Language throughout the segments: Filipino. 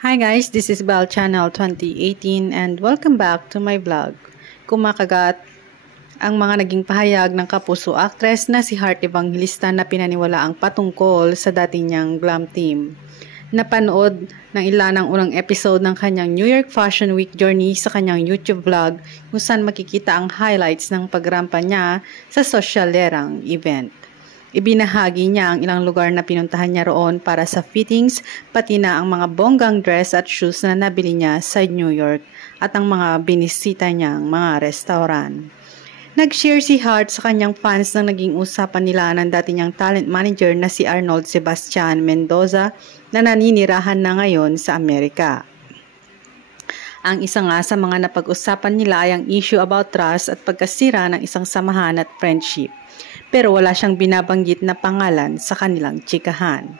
Hi guys, this is Bell Channel 2018 and welcome back to my vlog. Kumakagat ang mga naging pahayag ng kapuso actress na si Heart Evangelista na pinaniwalaang patungkol sa dati niyang glam team. Napanood ng ilan ng unang episode ng kanyang New York Fashion Week journey sa kanyang YouTube vlog kung saan makikita ang highlights ng pagrampa niya sa sosyal-lerang event. Ibinahagi niya ang ilang lugar na pinuntahan niya roon para sa fittings, pati na ang mga bonggang dress at shoes na nabili niya sa New York at ang mga binisita niyang mga restaurant. Nag-share si Heart sa kanyang fans nang naging usapan nila ng dati niyang talent manager na si Arnold Sebastian Mendoza na naninirahan na ngayon sa Amerika. Ang isa nga sa mga napag-usapan nila ay ang issue about trust at pagkasira ng isang samahan at friendship. Pero wala siyang binabanggit na pangalan sa kanilang tsikahan.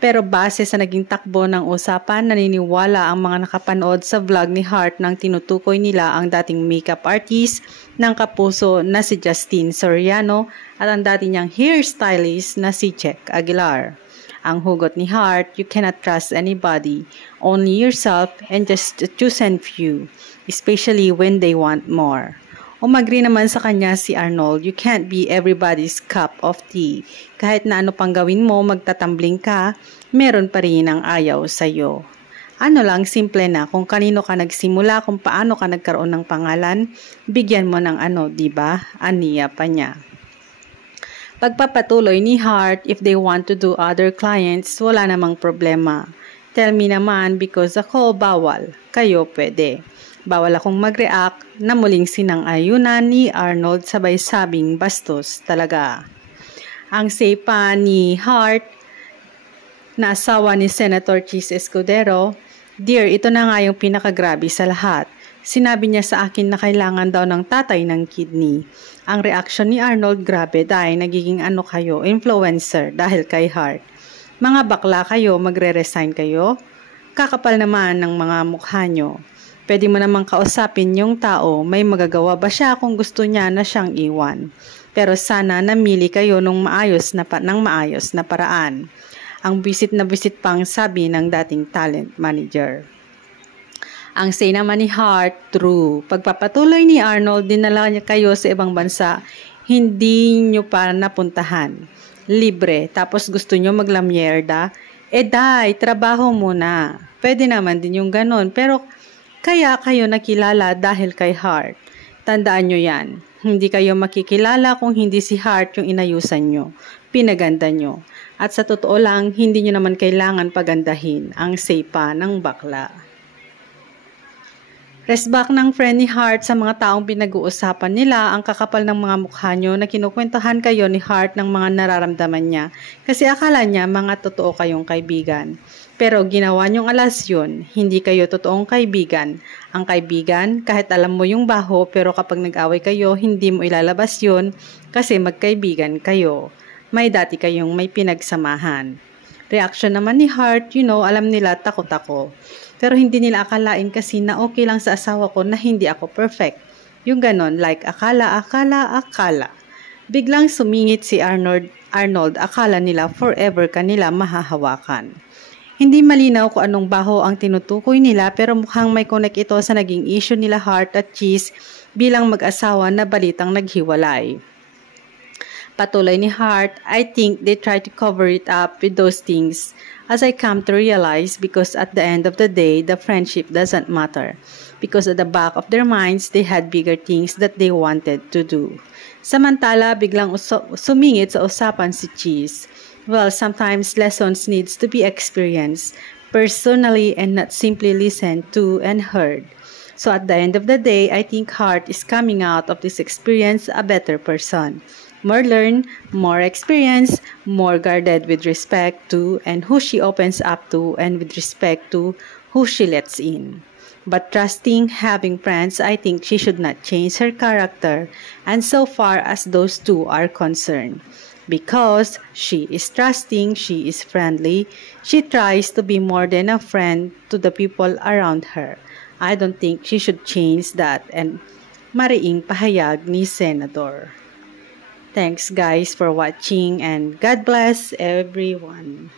Pero base sa naging takbo ng usapan, naniniwala ang mga nakapanood sa vlog ni Heart nang tinutukoy nila ang dating makeup artist ng kapuso na si Justine Soriano at ang dati niyang hairstylist na si Check Aguilar. Ang hugot ni Heart, you cannot trust anybody, only yourself and just a chosen few, especially when they want more. Umagri naman sa kanya si Arnold, you can't be everybody's cup of tea. Kahit na ano pang gawin mo, magtatambling ka, meron pa rin ang ayaw sa'yo. Ano lang, simple na, kung kanino ka nagsimula, kung paano ka nagkaroon ng pangalan, bigyan mo ng ano, diba? Aniya pa niya. Pagpapatuloy ni Heart, if they want to do other clients, wala namang problema. Tell me naman because ako bawal, kayo pwede. Bawal akong mag-react na muling sinang-ayunan ni Arnold sabay sabing bastos talaga. Ang say pa ni Heart na asawa ni Senator Chis Escudero, "Dear, ito na nga yung pinakagrabe sa lahat. Sinabi niya sa akin na kailangan daw ng tatay ng kidney." Ang reaction ni Arnold, grabe dahil nagiging ano kayo, influencer dahil kay Heart. Mga bakla kayo, magre-resign kayo? Kakapal naman ng mga mukha nyo. Pwede mo namang kausapin yung tao, may magagawa ba siya kung gusto niya na siyang iwan. Pero sana namili kayo ng maayos na paraan. Ang bisit na bisit pang sabi ng dating talent manager. Ang say naman ni Heart, true. Pagpapatuloy ni Arnold, dinala niya kayo sa ibang bansa, hindi nyo pa napuntahan. Libre, tapos gusto nyo maglamyerda? Day, trabaho muna. Pwede naman din yung ganon, pero kaya kayo nakilala dahil kay Heart. Tandaan nyo yan. Hindi kayo makikilala kung hindi si Heart yung inayusan nyo, pinaganda nyo. At sa totoo lang, hindi nyo naman kailangan pagandahin ang say pa ng bakla. Resback ng friend ni Heart sa mga taong pinag-uusapan nila ang kakapal ng mga mukha nyo na kinukwentahan kayo ni Heart ng mga nararamdaman niya kasi akala niya mga totoo kayong kaibigan. Pero ginawa niyong alas yun, hindi kayo totoong kaibigan. Ang kaibigan, kahit alam mo yung baho pero kapag nag-away kayo, hindi mo ilalabas yun kasi magkaibigan kayo. May dati kayong may pinagsamahan. Reaction naman ni Heart, alam nila takot ako. Pero hindi nila akalain kasi na okay lang sa asawa ko na hindi ako perfect. Yung ganon, like akala. Biglang sumingit si Arnold, akala nila forever kanila mahahawakan. Hindi malinaw kung anong baho ang tinutukoy nila pero mukhang may connect ito sa naging issue nila Heart at Cheese bilang mag-asawa na balitang naghiwalay. Patuloy ni Heart, I think they try to cover it up with those things as I come to realize because at the end of the day, the friendship doesn't matter. Because at the back of their minds, they had bigger things that they wanted to do. Samantala, biglang sumingit sa usapan si Cheese. Well, sometimes lessons needs to be experienced personally and not simply listened to and heard. So at the end of the day, I think Heart is coming out of this experience a better person. More learned, more experience, more guarded with respect to and who she opens up to and with respect to who she lets in. But trusting, having friends, I think she should not change her character and so far as those two are concerned. Because she is trusting, she is friendly, she tries to be more than a friend to the people around her. I don't think she should change that and mariing pahayag ni Senator. Thanks guys for watching and God bless everyone.